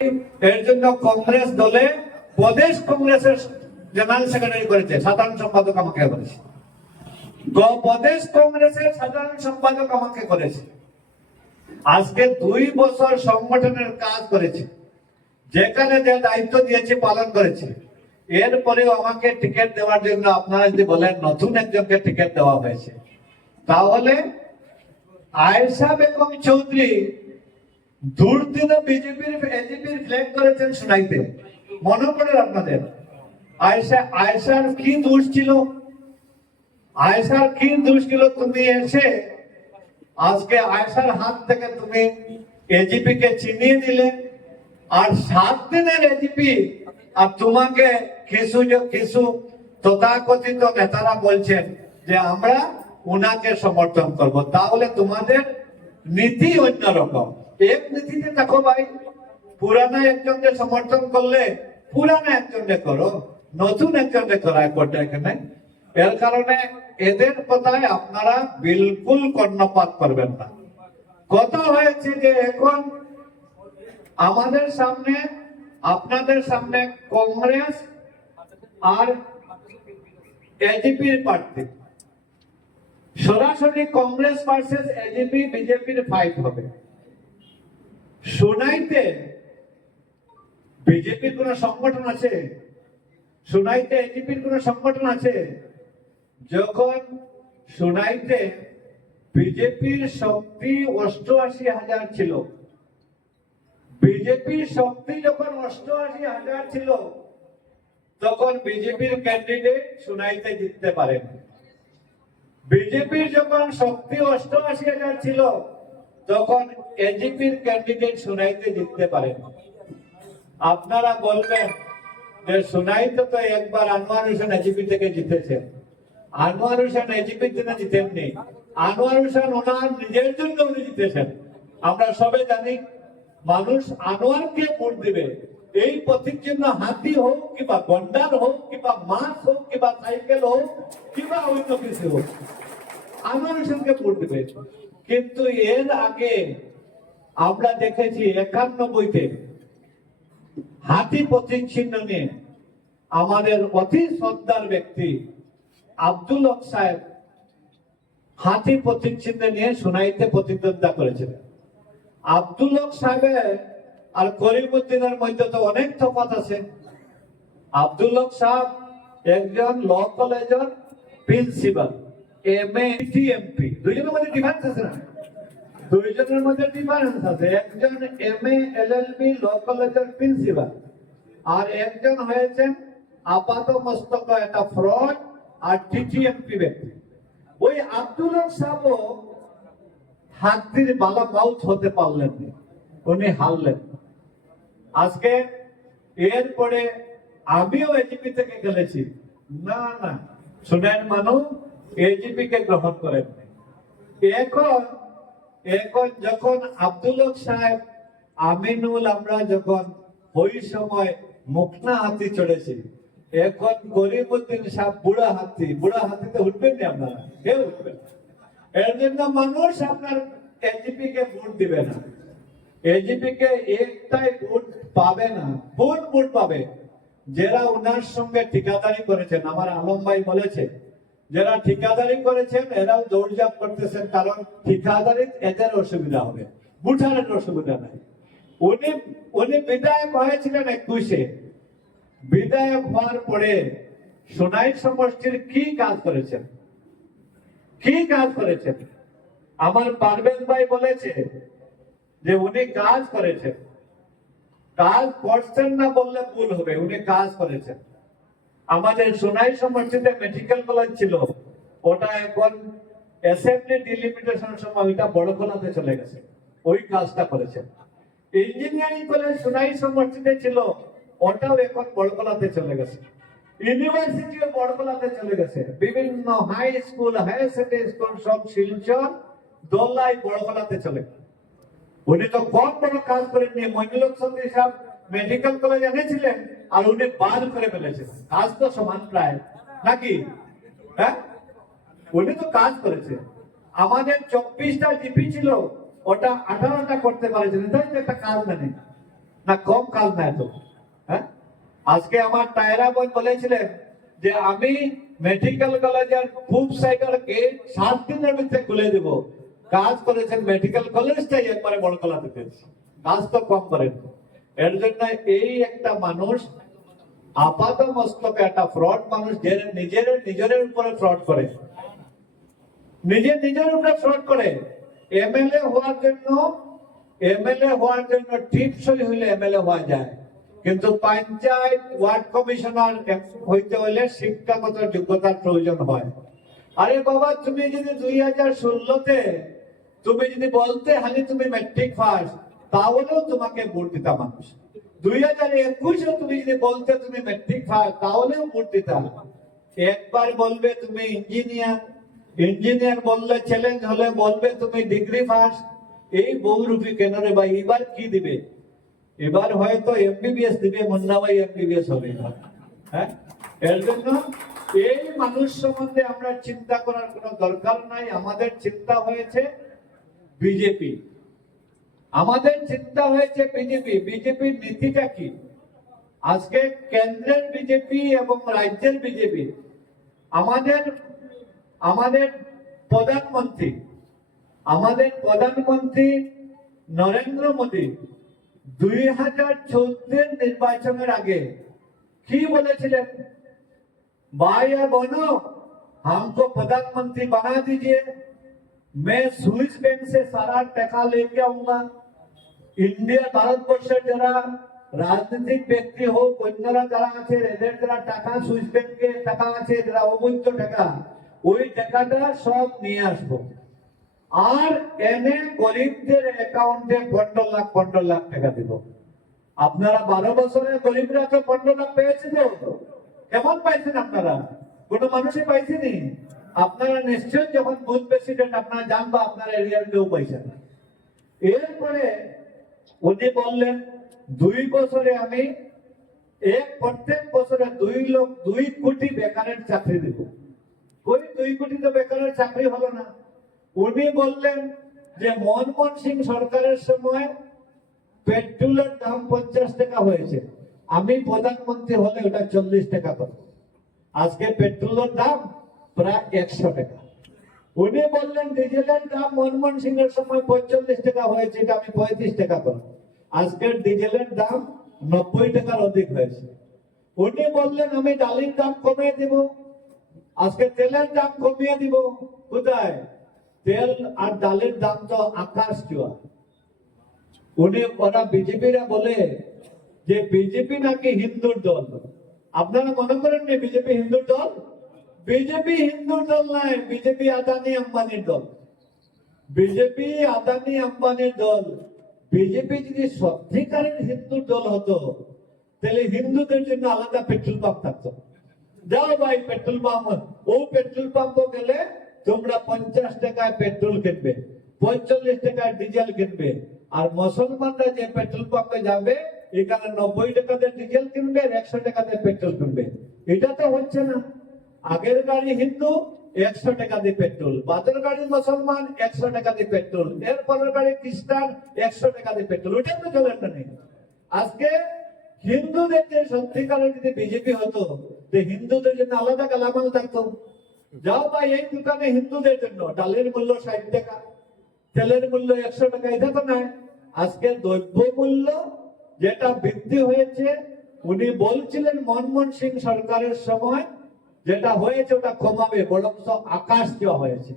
এর জন্য কংগ্রেস দলে প্রদেশ কংগ্রেসের জেনারেল সেক্রেটারি করেছে, সাধারণ সম্পাদক আমাকে করেছে, প্রদেশ কংগ্রেসের সাধারণ সম্পাদক আমাকে করেছে। আজকে 2 বছর সংগঠনের কাজ করেছে, যেখানে যে দায়িত্ব দিয়েছে পালন করেছে। এরপরেও আমাকে টিকিট দেওয়ার জন্য আপনারা যদি বলেন নতুন একজনকে টিকিট দেওয়া হয়েছে, তাহলে আয়েশা বেগম চৌধুরী দুর্দিন বিজেপির এজিপির ফ্ল্যাগ করেছেন শুনাইতে। মনে পড়ে আপনাদের আয়েশার কি দোষ ছিল? আয়েশার কি দোষ ছিল? তুমি এসে আজকে আয়েশার হাত থেকে তুমি এজিপি কে চিনিয়ে দিলে, আর 7 দিনের এজিপি, আর তোমাকে কিছু তথাকথিত নেতারা বলছেন যে আমরা উনাকে সমর্থন করব। তাহলে তোমাদের নীতি অন্যরকম। এক নীতিতে দেখো ভাই, পুরানা একজনকে সমর্থন করলে পুরানা একজনকে করো, নতুন একজনকে করায় করতে এখানে। এর কারণে এদের কথায় আপনারা বিলকুল কর্ণপাত করবেন না। কথা হয়েছে যে এখন আমাদের সামনে, আপনাদের সামনে কংগ্রেস আর এজিপির প্রার্থী, সরাসরি কংগ্রেস ভার্সেস এজিপি বিজেপির ফাইট হবে। সোনাইতে বিজেপির কোন সংগঠন আছে? সোনাইতে এজিপির কোন সংগঠন আছে? যখন সোনাইতে বিজেপির শক্তি 88,000 ছিল, বিজেপির শক্তি যখন 88,000 ছিল, তখন বিজেপির ক্যান্ডিডেট সোনাইতে জিততে পারেন। বিজেপির যখন শক্তি 88,000 ছিল, তখন এজিপির ক্যান্ডিডেট সোনাইতে জিততে পারেন। আপনারা বলবেন যে সোনাইতে তো একবার আনোয়ার হোসেন এজিপি থেকে জিতেছেন। আনোয়ার হোসেন এজিপি থেকে জিতেননি, আনোয়ার হোসেন ওনার নিজের জন্য উনি জিতেছেন। আমরা সবাই জানি মানুষ আনোয়ারকে ভোট দিবে এই প্রতীক চিহ্ন, হাতি হোক কিংবা গন্ডার হোক কিংবা মাছ হোক কিংবা সাইকেল হোক কিংবা অন্য কিছু হোক, আনোয়ার হোসেনকে ভোট দিবে। কিন্তু এর আগে আমরা দেখেছি 91-তে হাতি প্রতীক চিহ্ন নিয়ে আমাদের অতি শ্রদ্ধার ব্যক্তি আব্দুল হক সাহেব হাতি প্রতীক চিহ্ন নিয়ে সোনাইতে প্রতিদ্বন্দ্বিতা করেছিলেন। আব্দুল হক সাহেবের আর করিমউদ্দিনের মধ্যে তো অনেক তফাৎ আছে। আব্দুল হক সাহেব একজন ল কলেজের প্রিন্সিপাল, এমএ এমপি, দুইজনের মধ্যে ডিফারেন্স আছে না? দুইজনের মধ্যে ডিফারেন্স আছে। একজন এমএ এলএলবি ল কলেজের প্রিন্সিপাল, আর একজন হয়েছেন আপাত মস্তক একটা ফ্রড আর টিটিএমপি ব্যক্তি। ওই আব্দুল হক সাহেব হাতির বালা মাউথ হতে পারলেন না, উনি হারলেন। আজকে এরপরে আমিও এজিপি থেকে গেলেছি, না না শুনেন মানুষ এজিপি কে গ্রহণ করেন। এখন যখন আব্দুল হক সাহেব আমিনুল আমরা যখন ওই সময় মুখনা হাতি চড়েছি, এখন করিমউদ্দিন সাহেব বুড়া হাতিতে উঠবেন না আপনারা, কেউ উঠবেন। এর জন্য মানুষ আপনার এজিপি কে ভোট দিবে না, এজিপি কে একটাই ভোট পাবে না, ভোট পাবে যারা ওনার সঙ্গে ঠিকাদারি করেছেন। আমার আলম ভাই বলেছে যারা ঠিকাদারি করেছেন এরাও দৌড়ঝাঁপ করতেছেন, কারণ ঠিকাদারি এদের অসুবিধা হবে, ভুটানের অসুবিধা নাই। উনি বিধায়ক হয়েছিলেন 21-এ, বিধায়ক হওয়ার পরে সোনাই সমষ্টির কি কাজ করেছেন, কি কাজ করেছেন? আমার পারভেজ ভাই বলেছে যে উনি কাজ করেছেন, কাজ করছেন না বললে ভুল হবে, উনি কাজ করেছেন। আমাদের সোনাই সমষ্টিতে মেডিকেল কলেজ ছিল, ওটা এখন অ্যাসেম্বলি ডিলিমিটেশনের সময় ওইটা বড়খোলাতে চলে গেছে, ওই কাজটা করেছেন। ইঞ্জিনিয়ারিং কলেজ সোনাই সমষ্টিতে ছিল, ওটাও এখন বড়খোলাতে চলে গেছে। ইউনিভার্সিটিও বড়খোলাতে চলে গেছে। বিভিন্ন high school, higher secondary school সব শিলচর, দোলাই, বড়খোলাতে চলে গেছে। উনি তো কম বড় কাজ করেননি। মইনুল চৌধুরী সাহেব মেডিকেল কলেজ এনেছিলেন আর উনি বাদ করে ফেলেছিলেন, কাজ তো সমান প্রায় নাকি? হ্যাঁ, উনি তো কাজ করেছে। আমাদের 24টা জিপি ছিল, ওটা 18টা করতে পারেছেন, এটা একটা কাজ নেই। না কম কাজ না তো? হ্যাঁ, আজকে আমার টায়রা বোন বলেছিলেন যে আমি মেডিকেল কলেজের পূব সাইডের গেট 7 দিনের ভিতরে খুলে দেব। কাজ করেছেন মেডিকেল কলেজটাই একবারে বড় কলা দিতে, কাজ তো কম করেন। এর জন্য এই একটা মানুষ আপাত মস্তকে একটা ফ্রড মানুষ, যে নিজের উপরে ফ্রড করে, নিজের উপরে ফ্রড করে। এমএলএ হওয়ার জন্য টিপ সই হইলে এমএলএ হওয়া যায়, কিন্তু পঞ্চায়েত ওয়ার্ড কমিশনার হইতে হলে শিক্ষাগত যোগ্যতার প্রয়োজন হয়। আরে বাবা, তুমি যদি 2016-তে তুমি যদি বলতে হানি তুমি ম্যাট্রিক ফার্স্ট, তাহলেও তোমাকে ভোট দিতাম মানুষ। 2021-এ তুমি যদি বলতে তুমি ম্যাট্রিক ফার্স্ট, তাহলেও ভোট দিতাম। একবার বলবে তুমি ইঞ্জিনিয়ার বললে চ্যালেঞ্জ হলে বলবে তুমি ডিগ্রি ফার্স্ট। এই বহুরূপী কেন রে ভাই? এবার কি দিবে? এবার হয়তো এমবিবিএস দিবে, মুন্না ভাই এমবিবিএস হবে। হ্যাঁ, এর জন্য এই মানুষ সম্বন্ধে আমরা চিন্তা করার কোনো দরকার নাই। আমাদের চিন্তা হয়েছে বিজেপি, আমাদের চিন্তা হয়েছে বিজেপি। বিজেপির নীতিটা কি? আজকে কেন্দ্রের বিজেপি এবং রাজ্যের বিজেপি, আমাদের প্রধানমন্ত্রী নরেন্দ্র মোদী 2014 নির্বাচনের আগে কি বলেছিলেন? भाई और बहनों, हमको प्रधानमंत्री बना दीजिए, मैं स्विस बैंक से सारा टका लेके आऊंगा। इंडिया ভারতবর্ষের যারা রাজনৈতিক ব্যক্তি হোক, অন্যরা যারা আছে, এদের যারা টাকা সুইস ব্যাংকে টাকা আছে, যারা অবৈধ টাকা, ওই টাকাটা সব নিয়ে আসবো, আর এনে গরিবদের অ্যাকাউন্টে 15 লাখ টাকা দিব। আপনারা 12 বছরের গরিবরা তো 15 লাখ পেয়েছে। তো কেমন পাইছেন আপনারা? কোন মানুষই পাইছেনি? আপনারা নিশ্চয় যখন বুথ প্রেসিডেন্ট আপনারা জানবা আপনার এরিয়ার কেউ পাইছেন। এরপরে উনি বললেন 2 বছরে আমি প্রত্যেক বছরে 2 কোটি বেকারের চাকরি দেব। ওই 2 কোটি তো বেকারের চাকরি হলো না। উনি বললেন যে মনমোহন সিং সরকারের সময় পেট্রোলের দাম 50 টাকা হয়েছে, আমি প্রধানমন্ত্রী হলে ওটা 40 টাকা করব। আজকে পেট্রোলের দাম প্রায় 100 টাকা। উনি বললেন ডিজেলের দাম মনমোহন সিং এর সময় 45 টাকা হয়েছে, এটা আমি 35 টাকা করব। আজকের ডিজেলের দাম 90 টাকার অধিক হয়েছে। উনি বললেন আমি ডালের দাম কমিয়ে দেব, আজকে তেলের দাম কমিয়ে দিব। কোথায়? তেল আর ডালের দাম তো আকাশ ছোঁয়া। ওরা বিজেপিরা বলে যে বিজেপি নাকি হিন্দুর দল। আপনারা মনে করেন না বিজেপি হিন্দুর দল? বিজেপি হিন্দুর দল নয়, বিজেপি আদানি আম্বানির দল। বিজেপি আদানি আম্বানির দল। বিজেপি যদি সত্যিকারের হিন্দুর দল হতো, তাহলে হিন্দুদের জন্য আলাদা পেট্রোল পাম্প থাকতো। যাও ভাই পেট্রোল পাম্প, ও পেট্রোল পাম্পও গেলে তোমরা 50 টাকায় পেট্রোল কিনবে, 45 টাকায় ডিজেল কিনবে। আর মুসলমানরা যে পেট্রোল পাম্পে যাবে, এখানে 90 টাকাতে ডিজেল কিনবে, 100 টাকাতে পেট্রোল কিনবে। এটা তো হচ্ছে না। আগের গাড়ি হিন্দু 100 টাকা দিয়ে পেট্রোল, বাদের গাড়ি মুসলমান 100 টাকা দিয়ে পেট্রোল, এরপরের গাড়ি খ্রিস্টান 100 টাকা দিয়ে পেট্রোল। ওইটা তো চলে না। আজকে হিন্দুদের যে সত্যিকারের যদি বিজেপি হতো, যে হিন্দুদের জন্য আলাদা কালামাল থাকতো। যাও ভাই এই দোকানে হিন্দুদের জন্য ডালের মূল্য 60 টাকা, তেলের মূল্য 100 টাকা, এটা তো নাই। আজকে দ্রব্য মূল্য যেটা বৃদ্ধি হয়েছে, উনি বলছিলেন মনমোহন সিং সরকারের সময় যেটা হয়েছে ওটা কমাবে, বরং আকাশ ছোঁয়া হয়েছে।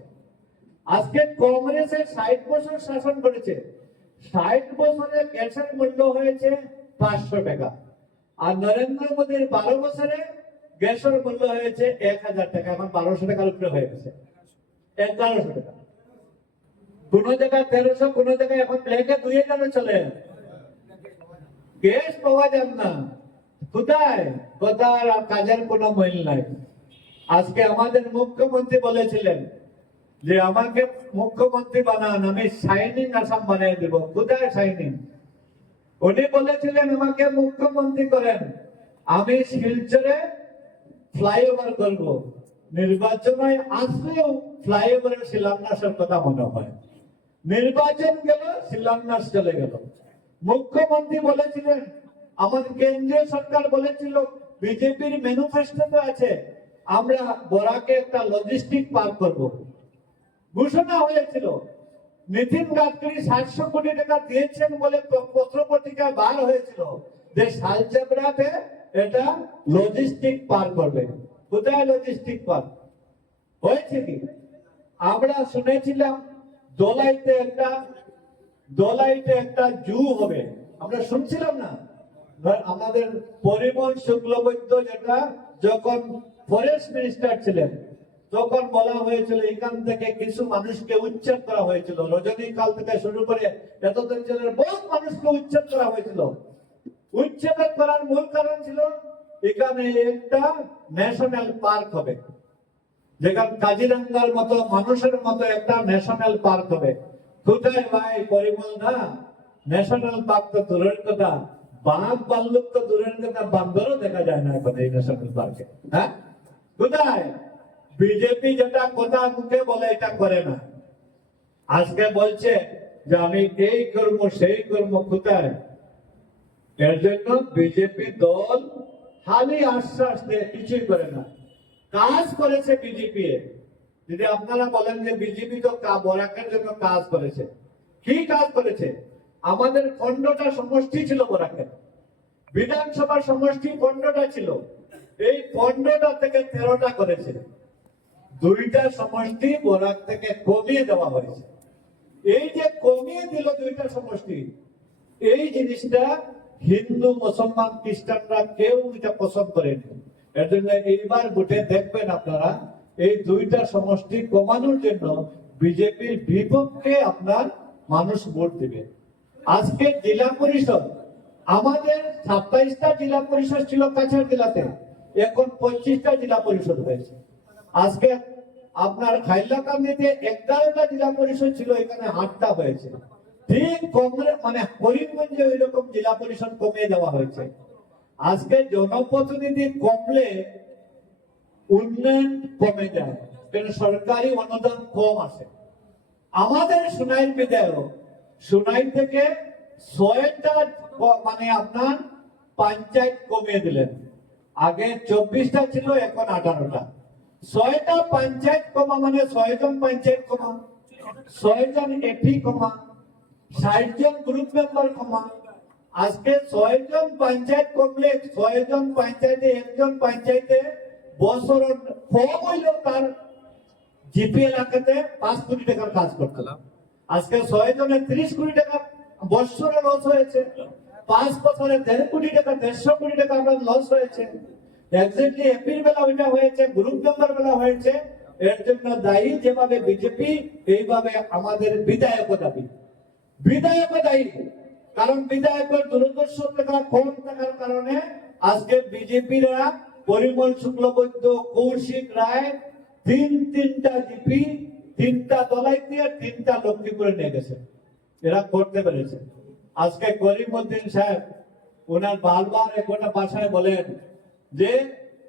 আজকে কংগ্রেসের 60 বছর শাসন করেছে, 60 বছরে গ্যাসের মূল্য হয়েছে 500 টাকা, আর নরেন্দ্র মোদীর 12 বছরে গ্যাসের মূল্য হয়েছে 1000 টাকা। এখন 1200 টাকার উপরে হয়ে গেছে, 1100 টাকা। কোন জায়গায় 1300, কোন জায়গায় এখন ব্ল্যাকে 2000 চলে। গ্যাস পাওয়া যাবে না। কোথায় কোথায় কাজের কোনো মিল নাই। আজকে আমাদের মুখ্যমন্ত্রী বলেছিলেন যে আমাকে মুখ্যমন্ত্রী বানান, আমি শাইনিং আসাম বানিয়ে দেব। কোথায় শাইনিং? উনি বলেছিলেন আমাকে মুখ্যমন্ত্রী করেন, আমি শিলচরে ফ্লাইওভার করব। নির্বাচনে আসলেও ফ্লাইওভারের শিলান্যাসের কথা মনে হয়। নির্বাচন গেল, শিলান্যাস চলে গেল। মুখ্যমন্ত্রী বলেছিলেন, আমাদের কেন্দ্রীয় সরকার বলেছিল, বিজেপির ম্যানিফেস্টোতে আছে, আমরা বরাকে একটা লজিস্টিক পার্ক করব। ঘোষণা হয়েছিল, নিতিন গাডকারি 700 কোটি টাকা দিয়েছেন বলে পত্র পত্রিকায় বার হয়েছিল যে শালচাবড়াতে এটা লজিস্টিক পার্ক করবে। কোথায় লজিস্টিক পার্ক হয়েছে কি? আমরা শুনেছিলাম দোলাইতে একটা জু হবে, আমরা শুনছিলাম না? আমাদের পরিমল শুক্লবৈদ্য যেটা যখন ফরেস্ট মিনিস্টার ছিলেন তখন বলা হয়েছিল এখান থেকে কিছু মানুষকে উচ্ছেদ করা হয়েছিল, রজনীকাল থেকে শুরু করে এতদিন জনের বহু মানুষকে উচ্ছেদ করা হয়েছিল। উচ্ছেদ করার মূল কারণ ছিল এখানে একটা ন্যাশনাল পার্ক হবে, যেখানে কাজিরাঙ্গার মতো মানুষের মতো একটা ন্যাশনাল পার্ক হবে। কোথায় ভাই পরিমল না? ন্যাশনাল পার্ক তো দূরের কথা, বাঘ ভাল্লুক তো দূরের কথা, বান্দরও দেখা যায় না এখন এই ন্যাশনাল পার্কে। হ্যাঁ, কোথায়? বিজেপি যেটা কথা মুখে বলে এটা করে না। আজকে বলছে যে আমি এই করব সেই করব, কোথায়? এর জন্য বিজেপি দল খালি আশ্বাস দেয়, কিছুই করে না। কাজ করেছে বিজেপি। যদি আপনারা বলেন যে বিজেপি তো বরাকের জন্য কাজ করেছে, কি কাজ করেছে? আমাদের খণ্ডটা সমষ্টি ছিল বরাকের, বিধানসভার সমষ্টি খণ্ডটা ছিল, এই খণ্ডটা থেকে 13টা করেছে। 2টা সমষ্টি বরাক থেকে কমিয়ে দেওয়া হয়েছে। এই যে কমিয়ে দিল 2টা সমষ্টি, এই জিনিসটা হিন্দু মুসলমান খ্রিস্টানরা কেউ এটা পছন্দ করেনি। এর জন্য এইবার ভোটে দেখবেন আপনারা, এই 2টা সমষ্টি কমানোর জন্য বিজেপির বিপক্ষে আপনার মানুষ ভোট দিবে। আজকে জেলা পরিষদ, আমাদের 27টা জেলা পরিষদ ছিল কাছাড় জেলাতে, এখন 25টা জেলা পরিষদ হয়েছে। আজকে আপনার হাইলাকান্দিতে 11টা জেলা পরিষদ ছিল, এখানে 8টা হয়েছে। ঠিক মানে করিমগঞ্জে ওই রকম জেলা পরিষদ কমিয়ে দেওয়া হয়েছে। আজকে জনপ্রতিনিধি কমলে উন্নয়ন কমে যায়, কারণ সরকারি অনুদান কম আসে। আমাদের সুনাই বিধায়ক সুনাই থেকে 6টা মানে আপনার পঞ্চায়েত কমিয়ে দিলেন। আগে 24টা ছিল, এখন 18টা। 6টা পঞ্চায়েত কমা মানে 6 জন পঞ্চায়েত কমা, 6 জন এপি কমা, 60 জন গ্রুপ মেম্বার কমা। আজকে 6 জন পঞ্চায়েত কমলে 6 জন পঞ্চায়েতে একজন পঞ্চায়েতে বছর কম হইলেও তার জিপি এলাকাতে 5 কোটি টাকার কাজ করতে। আজকে 6 জনের 30 কোটি টাকা বছরে লস হয়েছে, 5 বছরে 1.5 কোটি টাকা, 150 কোটি টাকা আমরা লস হয়েছে। এক্স্যাক্টলি এপির বেলা ওইটা হয়েছে, গ্রুপ মেম্বার বেলা হয়েছে। এর জন্য দায়ী যেভাবে বিজেপি, এইভাবে আমাদের বিধায়ক দাবি, বিধায়ক দায়ী। কারণ বিধায়কের দূরদর্শ টাকা কম থাকার কারণে আজকে বিজেপিরা পরিমল শুক্লবৈদ্য, কৌশিক রায়, 3টা জিপি, 3টা দলাই দিয়ে 3টা লক্ষ্মীপুরে নিয়ে গেছে। এরা করতে পেরেছে। আজকে করিমউদ্দিন সাহেব ওনার বারবার একটা ভাষায় বলেন যে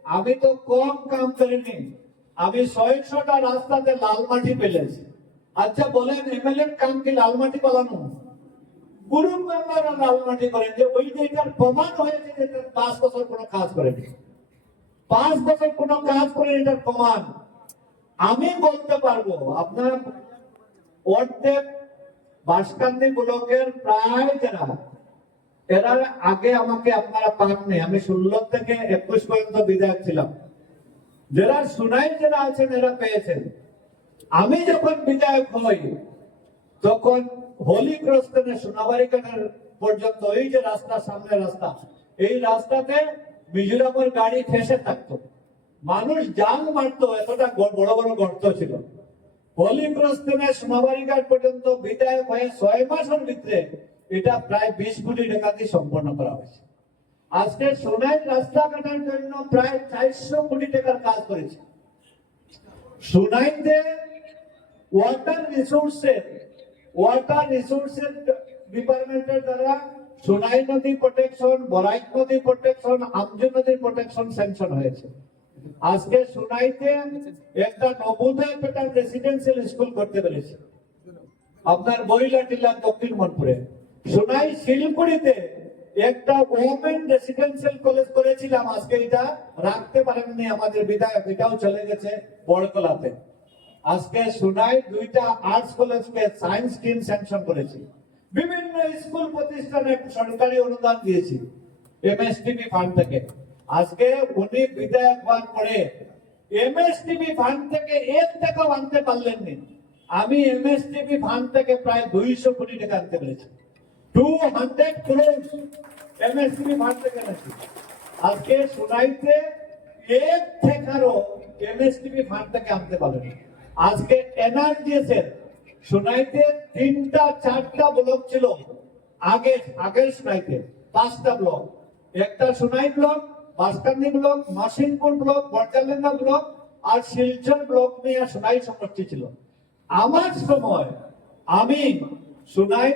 আমি তো কম কাম করিনি, আমি 600টা রাস্তাতে লাল মাটি ফেলেছি। আচ্ছা বলেন, এমএলএর কাম কি লাল মাটি পালানো? গ্রুপ মেম্বাররা লাল মাটি করেন, যে ওই যে এটার প্রমাণ হয়েছে যে 5 বছর কোনো কাজ করেনি, 5 বছর কোনো কাজ করে, এটার প্রমাণ আমি বলতে পারবো। আপনার অর্ধেক বাঁশকান্দি ব্লকের প্রায় যারা, এরা আগে আমাকে আপনারা পাননি, আমি 16 থেকে 21 পর্যন্ত বিধায়ক ছিলাম। যারা সুনাই যারা আছেন এরা পেয়েছেন। আমি যখন বিধায়ক হই তখন হোলি ক্রস থেকে সোনাবাড়িঘাটের পর্যন্ত এই যে রাস্তা, সামনে রাস্তা, এই রাস্তাতে মিজোরামের গাড়ি ফেসে থাকতো, মানুষ জাল মারতো, এতটা বড় বড় গর্ত ছিল। হোলি ক্রস থেকে সোনাবাড়িঘাট পর্যন্ত বিধায়ক হয়ে 6 মাসের ভিতরে এটা প্রায় 20 কোটি টাকা দিয়ে সম্পন্ন করা হয়েছে। আজকে সোনাই রাস্তা কাটার জন্য প্রায় 400 কোটি টাকার কাজ করেছে। সোনাইতে ওয়াটার রিসোর্সের ডিপার্টমেন্টের দ্বারা সোনাই নদী প্রোটেকশন, বরাইক নদী প্রোটেকশন, আমজু নদী প্রোটেকশন স্যাংশন হয়েছে। আজকে সোনাইতে একটা নবোদয় প্যাটার্ন রেসিডেন্সিয়াল স্কুল করতে পেরেছে আপনার বইলা টিলা দক্ষিণ মনপুরে। সোনাই শিলপুরিতে একটা ওমেন রেসিডেন্সিয়াল কলেজ করেছিলাম, আজকে এটা রাখতে পারেননি আমাদের বিধায়ক, এটাও চলে গেছে বড়কলাতে। আজকে সোনাই দুইটা আর্টস কলেজকে সায়েন্স স্ট্রিম স্যাংশন করেছি। বিভিন্ন স্কুল প্রতিষ্ঠানে সরকারি অনুদান দিয়েছি এমএসটিপি ফান্ড থেকে। আজকে উনি বিধায়ক হওয়ার পরে এমএসটিপি ফান্ড থেকে 1 টাকাও আনতে পারলেননি। আমি এমএসটিপি ফান্ড থেকে প্রায় 200 কোটি টাকা আনতে পেরেছি। 200 crores এমএসটিপি ফান্ড থেকে এনেছি। আজকে সোনাইতে 1 টাকারও এমএসটিপি ফান্ড থেকে আনতে পারেনি। আজকে এনআরজিএস এর সোনাইতে 3টা 4টা ব্লক ছিল, আগের সোনাইতে 5টা ব্লক, একটা Sonai block, Baskandi block, Masimpur block, Borjalenga block আর শিলচর ব্লক নিয়ে সোনাই সমষ্টি ছিল। আমার সময় আমি সোনাই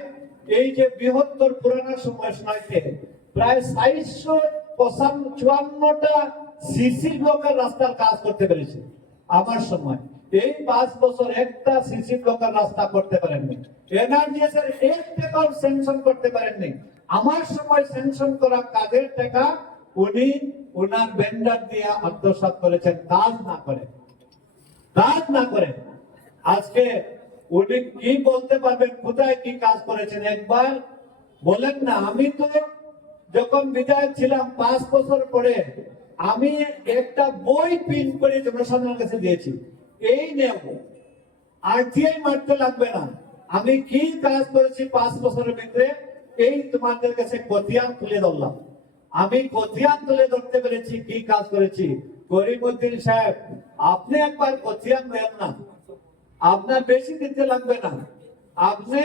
এই যে বৃহত্তর পুরানা সময় সোনাইতে প্রায় 454টা সিসি ব্লকের রাস্তার কাজ করতে পেরেছি আমার সময়। এই 5 বছর একটা সিসি ব্লকের রাস্তা করতে পারেননি। এনআরজিএস এর 1 টাকাও স্যাংশন করতে পারেননি। আমার সময় স্যাংশন করা কাজের টাকা উনি ওনার ভেন্ডার দিয়ে আত্মসাৎ করেছেন, কাজ না করে। আজকে উনি কি বলতে পারবেন কোথায় কি কাজ করেছেন একবার বলেন না। আমি তো যখন বিধায়ক ছিলাম 5 বছর পরে আমি একটা বই প্রিন্ট করে জনসাধারণের কাছে দিয়েছি, এই নেব আরটিআই মারতে লাগবে না, আমি কি কাজ করেছি 5 বছরের ভিতরে এই তোমাদের কাছে খতিয়ান তুলে ধরলাম। আমি খতিয়ান তুলে ধরতে পেরেছি কি কাজ করেছি। করিমউদ্দিন সাহেব আপনি একবার খতিয়ান দেন না, আপনার বেশি দিতে লাগবে না, আপনি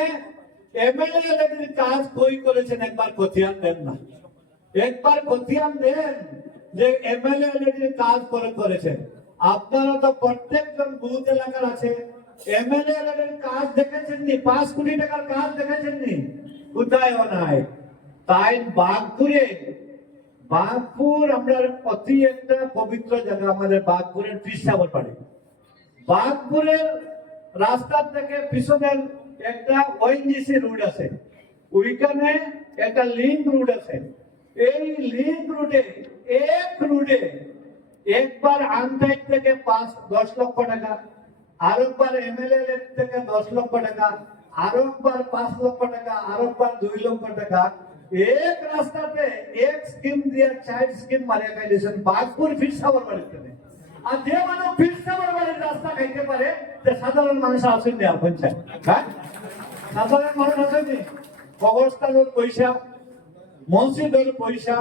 এমএলএ কাজ কই করেছেন একবার খতিয়ান দেন না, একবার খতিয়ান দেন যে এমএলএ কাজ করেছেন। আপনারা তো প্রত্যেকজন বুথ এলাকার আছে, এমএলএ কাজ দেখেছেন নি? 5 কোটি টাকার কাজ দেখেছেন নি? কোথায় নাই। তাই বাগপুর আমরা অতি একটা পবিত্র জায়গা, আমাদের বাগপুরের পৃষ্ঠাবর বাড়ি। বাগপুরের রাস্তা থেকে পিছনের একটা ওএনজিসি রোড আছে, ওইখানে একটা লিংক রোড আছে। এই লিংক রোডে একবার আনসাইড থেকে 10 লক্ষ টাকা, আরেকবার এমএলএ থেকে 10 লক্ষ টাকা, আরেকবার 5 লক্ষ টাকা, আরেকবার 2 লক্ষ টাকা, এক রাস্তাতে এক স্কিম দিয়ে 4 স্কিম মারিয়া খাইছেন বাগপুর ফিরসাবর বাড়িতে। আর যে মানুষ ফিরসাবর বাড়ির রাস্তা খাইতে পারে যে সাধারণ মানুষ আসেন না পঞ্চায়েত, হ্যাঁ সাধারণ মানুষ আসেনি। কবরস্থানের পয়সা, মসজিদের পয়সা,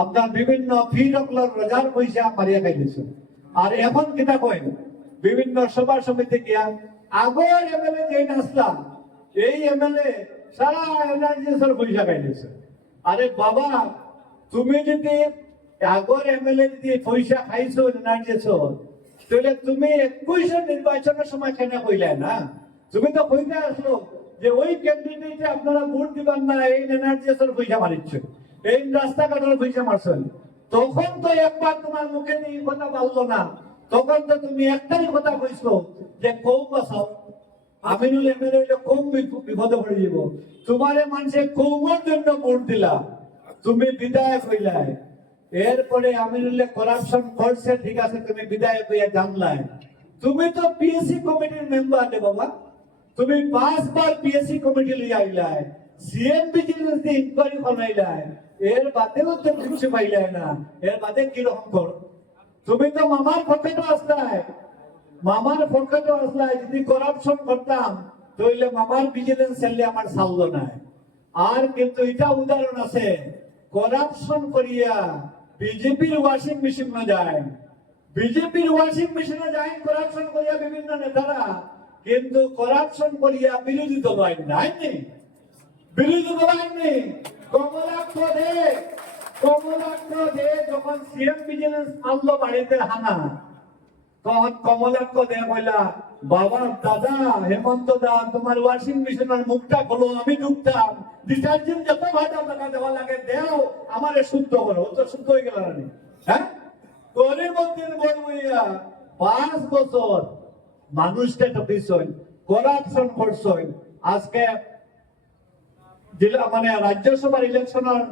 আপনার বিভিন্ন ফি রকলার রোজার পয়সা মারিয়া খাইছে। আর এখন কিনা কই বিভিন্ন সভা সমিতি গিয়া আগর এমএলএ যে নাসলা এই এমএলএ সারা এনআরজিএসের পয়সা খাইছে। আরে বাবা তুমি যদি আগর এমএলএ যদি পয়সা খাইছো এনআরজিএস তাহলে তুমি 21 নির্বাচনের সময় কেন কইলে না? তুমি তো কইতে আসলো যে ওই ক্যান্ডিডেটে আপনারা ভোট দিবেন না, এই এনআরজিএস এর পয়সা মারিচ্ছে, এই রাস্তাঘাটের পয়সা মারছেন। তখন তো একবার তোমার মুখে দিয়ে কথা বললো না, তখন তো তুমি একটাই কথা কইছো যে কম বাঁচাও, আমিনুল এমএলএ কম বিপদে পড়ে যাব। তোমারে মানুষে কৌমের জন্য ভোট দিলা, তুমি বিধায়ক হইলাই। এরপরে আমিনুল্লাহ করাপশন করছে, ঠিক আছে তুমি বিধায়ক হইয়া জানলাই। তুমি তো পিএসসি কমিটির মেম্বার রে বাবা, তুমি 5 বার পিএসসি কমিটি লিয়ে আইলাই, সিএম ভিজিলেন্স ইনকোয়ারি বানাইলাই, এর বাদেও তো কিছু পাইলাই না। এর বাদে কি রকম কর? তুমি তো মামার পকেটে আসলাই, যদি করাপশন করতাম তাহলে মামার ভিজিলেন্স সেলে আমার সাললো না। আর কিন্তু এটা উদাহরণ আছে, করাপশন করিয়া বিজেপির ওয়াশিং মেশিনে যায়, করাপশন করিয়া বিভিন্ন নেতারা, কিন্তু করাপশন করিয়া বিরোধী দল আইনি। কমলাক্ষ দে যখন সিএম ভিজিলেন্স আনলো বাড়িতে হানা, তখন কমলাক্ষ দে বললা বাবা দাদা হেমন্ত দা তোমার ওয়াশিং মেশিনের মুখটা খোলো, আমি ঢুকতাম, ডিটারজেন্ট যত ভাটা টাকা দেওয়া লাগে দেও, আমারে শুদ্ধ করো। ও তো শুদ্ধ হয়ে গেল না, হ্যাঁ? করিমউদ্দিন বড়ভূঁইয়া 5 বছর মানুষকে ঠকিছই, করাপশন করছই। আজকে জেলা মানে রাজ্যসভার ইলেকশনের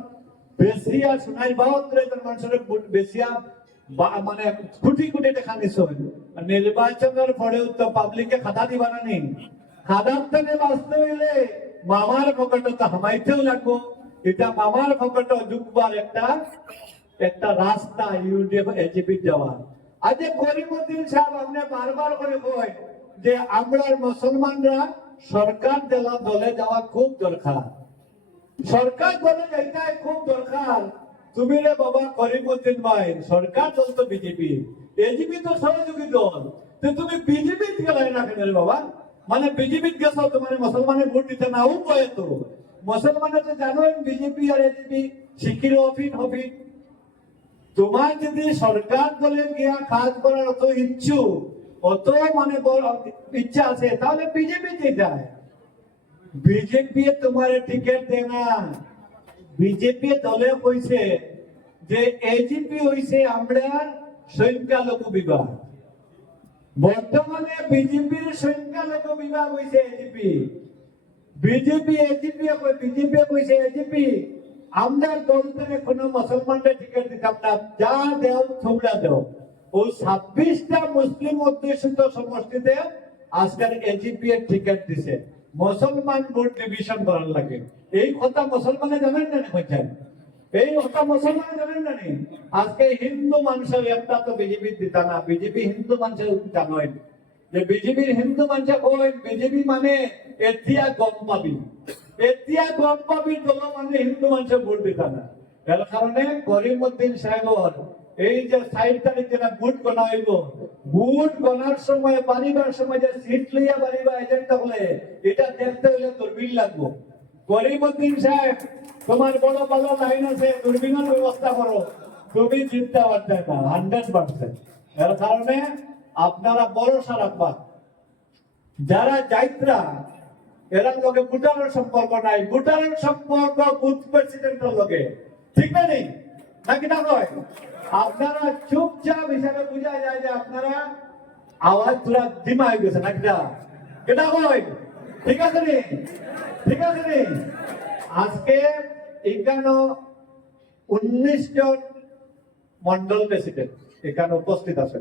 বেশিয়া সোনাই 72 জন মানুষের বেশিয়া মানে কোটি কোটি টাকা নিশ্চয় নির্বাচনের পরেও তো পাবলিকে খাতা দিবা না নি খাদার থেকে বাঁচতে হইলে মামার পকেটে তো হামাইতেও লাগবো এটা মামার পকেটে ঢুকবার একটা রাস্তা ইউডিএফ এজিপি যাওয়া আজ করিমউদ্দিন সাহেব আপনি বারবার করে কয় যে আমরা মুসলমানরা সরকার দলে যাওয়া খুব দরকার সরকার দলে যাইতে খুব দরকার তুমি রে বাবা করিমউদ্দিন ভাই সরকার দল তো বিজেপি এজিপি তো সহযোগী দল তো তুমি বিজেপি গেলাই না কেন রে বাবা মানে বিজেপি গেছো তোমার মুসলমানের ভোট দিতে নাও পায় তো মুসলমানে তো জানোই বিজেপি আর এজিপি শিখির অফিট তোমার যদি সরকার দলে গিয়া কাজ করার অত ইচ্ছুক অত মানে ইচ্ছা আছে তাহলে বিজেপি যায় বিজেপি তোমার টিকিট দেয় না বিজেপি দলে কইছে যে এজিপি হইছে আমরা সংখ্যালঘু বিভাগ বর্তমানে বিজেপির সংখ্যালঘু বিভাগ হইছে এজিপি বিজেপি কইছে এজিপি আমরা দল থেকে কোনো মুসলমানদের টিকিট দিতাম না যা দেও তোমরা দেও ও 26টা মুসলিম অধ্যুষিত সমষ্টিতে আজকের এজিপি এর টিকিট দিছে মুসলমান ভোট ডিভিশন করার লাগে এই কথা মুসলমানে জানেন না বলছেন এই কথা মুসলমানে জানেন না আজকে হিন্দু মানুষের একটা তো বিজেপি দিতা না বিজেপি হিন্দু মানুষের জানেন যে বিজেপির হিন্দু মানুষ কই বিজেপি মানে এতিয়া গম পাবি দল মানে হিন্দু মানুষের ভোট দিতা না এর কারণে করিমউদ্দিন সাহেবর এই যে 60 তারিখ যেটা ভোট গণা হইব ভোট গণার সময় বাড়িবার সময় যে সিট লইয়া বাড়িবা এজেন্ট হলে এটা দেখতে হলে দূরবীন লাগবো করিমউদ্দিন সাহেব তোমার বড় বড় লাইন আছে দূরবীনের ব্যবস্থা করো তুমি জিততে পারবে না 100% এর কারণে আপনারা ভরসা রাখবেন যারা যাইত্রা এরা লগে ভুটানের সম্পর্ক নাই ভুটানের সম্পর্ক বুথ প্রেসিডেন্টের লগে ঠিক না নেই নাকি না নয় আপনারা চুপচাপ হিসাবে বোঝা যায় যে আপনারা আওয়াজ পুরা ডিমা হয়ে গেছে নাকি না কেটা হয় ঠিক আছে নি আজকে এখানে 19 জন মন্ডল প্রেসিডেন্ট এখানে উপস্থিত আছে